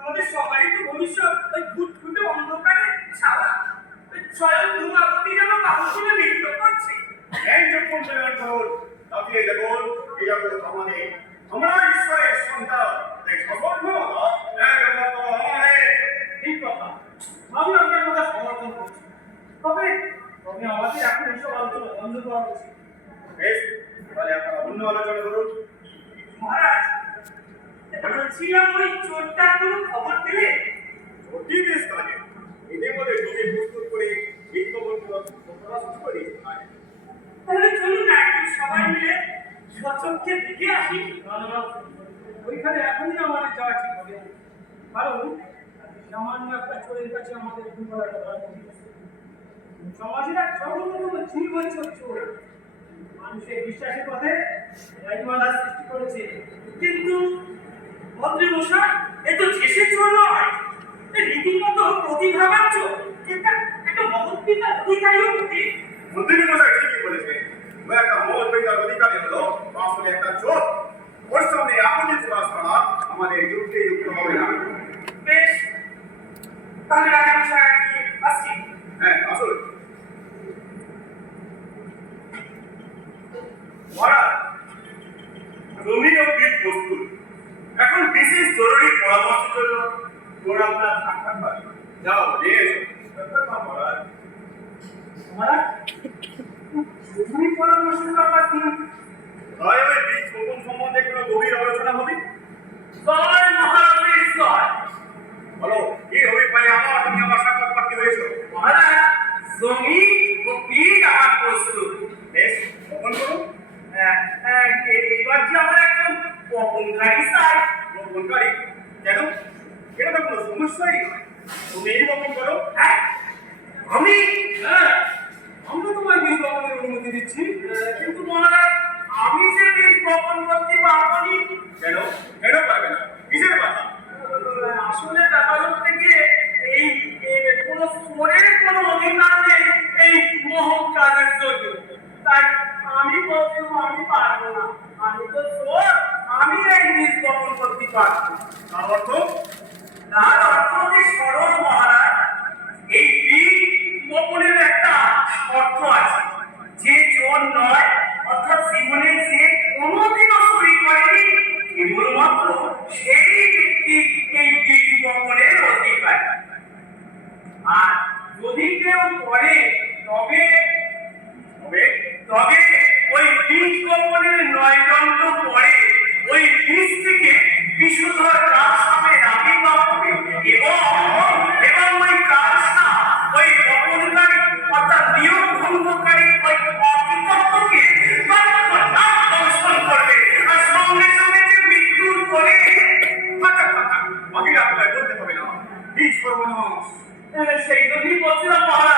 আমাদের সবারই তো ভবিষ্যৎ ওই ফুটফুটে অন্ধকারে ছাওয়া। ওই স্বয়ং ধূমাবতী যেন বাহুগুলো নৃত্য করছে। এই যখন প্রেরণ করুন, তাকিয়ে দেখুন, এই জগৎ আমাদের। আমরা ঈশ্বরের সন্তান। এই সবর্ণ একমাত্র আমাদের। ঠিক কথা, আমি আপনার কথা সমর্থন করছি। তবে তবে আমাদের এখন এইসব আলোচনা বন্ধ করা উচিত। বেশ, তাহলে আপনারা অন্য আলোচনা করুন। মহারাজ, বলছিলাম ওই চোরটার কোনো খবর পেলে? অতি বেশ কাজে এদের মধ্যে জমি প্রস্তুত করে বিজ্ঞাপন প্রকাশ করে তাহলে চলুন না একটু সবাই মিলে সচক্ষে দিকে আসি। ওইখানে এখনই আমাদের যাওয়া ঠিক হবে, কারণ সামান্য একটা চোরের কাছে আমাদের দুর্বলতা ধরা পড়েছে। সমাজের এক জঘন্যতম জীবনচর চোর মানুষের বিশ্বাসের পথে রাইমালা সৃষ্টি করেছে। কিন্তু মন্ত্রীমশাই, এ তো শেষের চোর নয়, এ রীতিমতো প্রতিভাবান চোর। একটা মহৎ পিতার অধিকারীও বটে। মন্ত্রী মশাই ঠিকই বলেছে। ও একটা মহৎ পিতার অধিকারী হলো, আসলে একটা চোর। ওর সামনে আপনি প্রকাশ করা আমাদের যুক্তি যুক্ত হবে না। বেশ, তাহলে রাজামশাই আমি আসছি। হ্যাঁ, আসুন। মহারাজ, জমি ও বীজ প্রস্তুত। এখন বিশেষ জরুরি পরামর্শের জন্য তোমরা আপনার সাক্ষাৎ পাবে। যাও, নিয়ে এসো। মহারাজ, মহারাজ, তুমি পরামর্শ করবার দিন। হয় ওই বীজ বপন সম্বন্ধে কোনো গভীর আলোচনা হবে। জয় মহারাজের জয়। বলো, কি অভিপ্রায়ে তুমি আমার সাক্ষাৎ প্রার্থী হয়েছো? মহারাজ, জমি ও বীজ আমার প্রস্তুত। বেশ, বপন করুন। এবার যে আমার একজন বপনকারী চাই। বপনকারী? কেন? এটা তো কোনো সমস্যাই নয়। তুমিই বপন করো। হ্যাঁ, আমি? হ্যাঁ, আমরা তোমায় বীজ বপনের অনুমতি দিচ্ছি। কিন্তু মহারাজ, আমি যে বীজ বপন করতে পারবো না। কেন? কেন পারবে না? কিসের কথা? আসলে ব্যাপার হচ্ছে গিয়ে এই কোনো চোরের কোনো অধিকার নেই এই মহৎ কাজের জন্য। তাই আমি বলছিলাম আমি পারবো না। আমি তো চোর, আমি এই বীজ বপন করতে পারবো। তার অর্থ? তার অর্থ যে সরল মহারাজ, এই বীজ বপনের একটা অর্থ আছে। যে চোর নয়, অর্থাৎ জীবনে যে কোনোদিনও চুরি করেনি, কেবলমাত্র সেই ব্যক্তি এই বীজ বপনের অধিকার। আর যদি কেউ করে তবে তবে তবে ওই বীজ বপনের 9 দণ্ড পরে ওই বীজ থেকে বিশুদ্ধ রাসামে আবির্ভাব হবে এবং ওই কাজটা ওই বপনকারী অর্থাৎ নিয়ম ভঙ্গকারী ওই অকৃতজ্ঞকে দংশন করবে আর সঙ্গে সঙ্গে যে মৃত্যুর করে বাকিটা আপনাকে বলতে হবে না। বীজ সর্বনাশ। সেই জন্যই বলছিলাম মহারাজ,